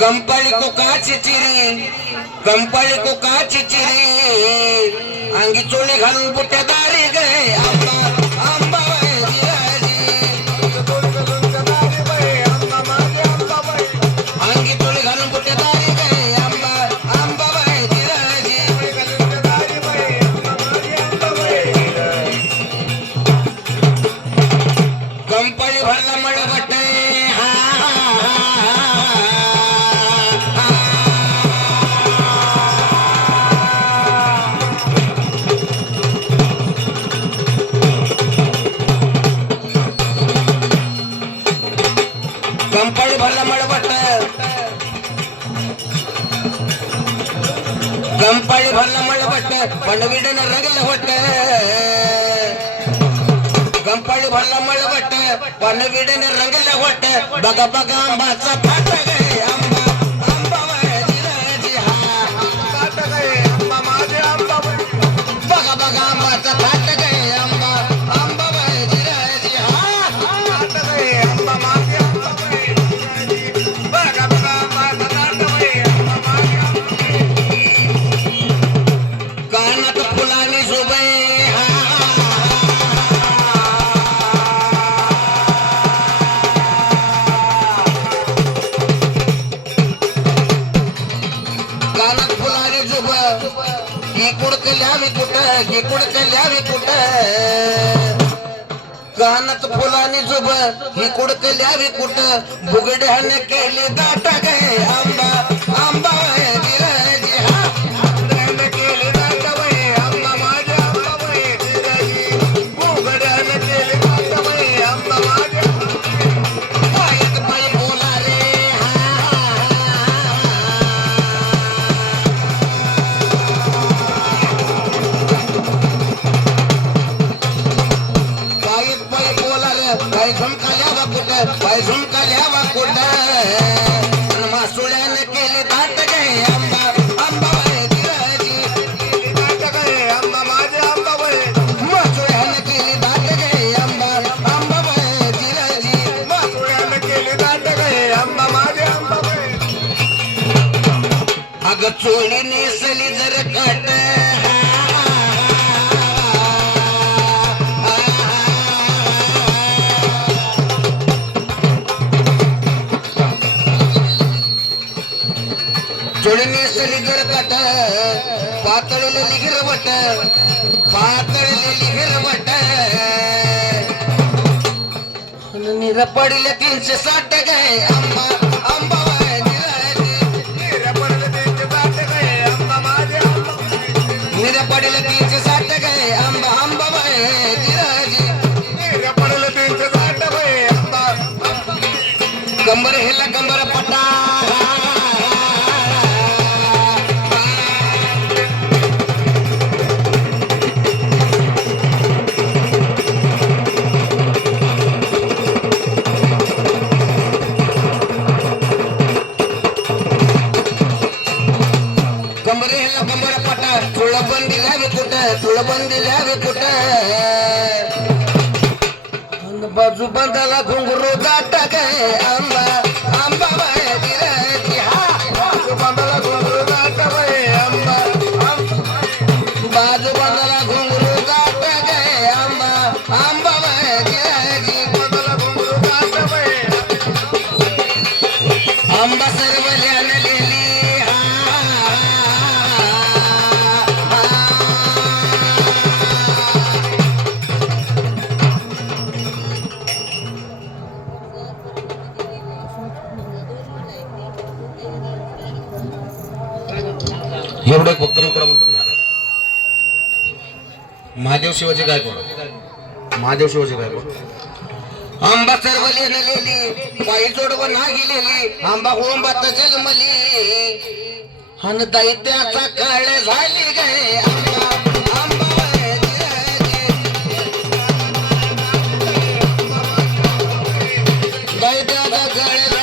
कंपाळी को काची चिरी कंपाळी को काची चिरी अंगी चोळी घालून बुट्या दारी गे आंबा आंबा अंगी चोळी घालून बुट्या दारी गे आंबा आंबा बाय जिराजी कंपाळी भरला मळवट कंपाळी भरला मळवट कंपाळी भरला मळवट पंडवीडन रगल होट कंपाळी भरला मळवट पंडवीडन रंगल होट बघा बघा आंबाचा फाट गे आंबा आंबा जिराजी हा फाट गे आंबा माझे आंबा बघा बघा आंबाचा फाट गे आंबा आंबा जिराजी हा फाट गे आंबा माझे कानात फुलाने शोभे कानात फुलाने शोभ इकुड कल्यावी कुठ इकुड कल्यावी कुठ कानात फुलाने शोभ इकुड कल्यावी कुठ बुगड्याने केले दाट गे आंबा आंबा जिराजी हा पाय झुमकाल्या कुठ मासुळ्याने केले दाट गे आंबा आंबा जिराजी दाट गे आंबा माझे आंबा मासुळ्याने केले दाट गे आंबा आंबा जिराजी मासुळ्याने केले दाट गे आंबा माझे आंबा अग चोळी नेसली जर काट चोळीने सलीगर काट पातळलेली गिरवट पातळलेली गिरवट निर पडले 360 गे आंबा आंबा निर पडले 360 गे आंबा माझे आंबा निर पडले 360 गे आंबा आंबा जिराजी निर पडले 360 गे आंबा कंबर हेला कंबर पटा कंबर पटा तुळबंदी लावी कुठ तुळबंदी लावी कुठ बाजू बंदाला घुंगरू दाट गे आंबा आंबा जिराजी हा बाजू बंदाला घुंगरू दाट गे आंबा बाजू बंदाला घुंगरू दाट गे आंबा आंबा जिराजी बंदाला घुंगरू दाट गे आंबा सर्वल्याने लिहिली एवढं फक्त मोकळा म्हणतो महादेव शिवाजी गायकवाड महादेव शिवाजी गायकवाड आंबा सर्वली नेलेली पायी जोडव ना गेलेली आंबा होंबात जन्मली हन दैत्याचा काळ झाली गे आंबा आंबा दैत्याचा काळ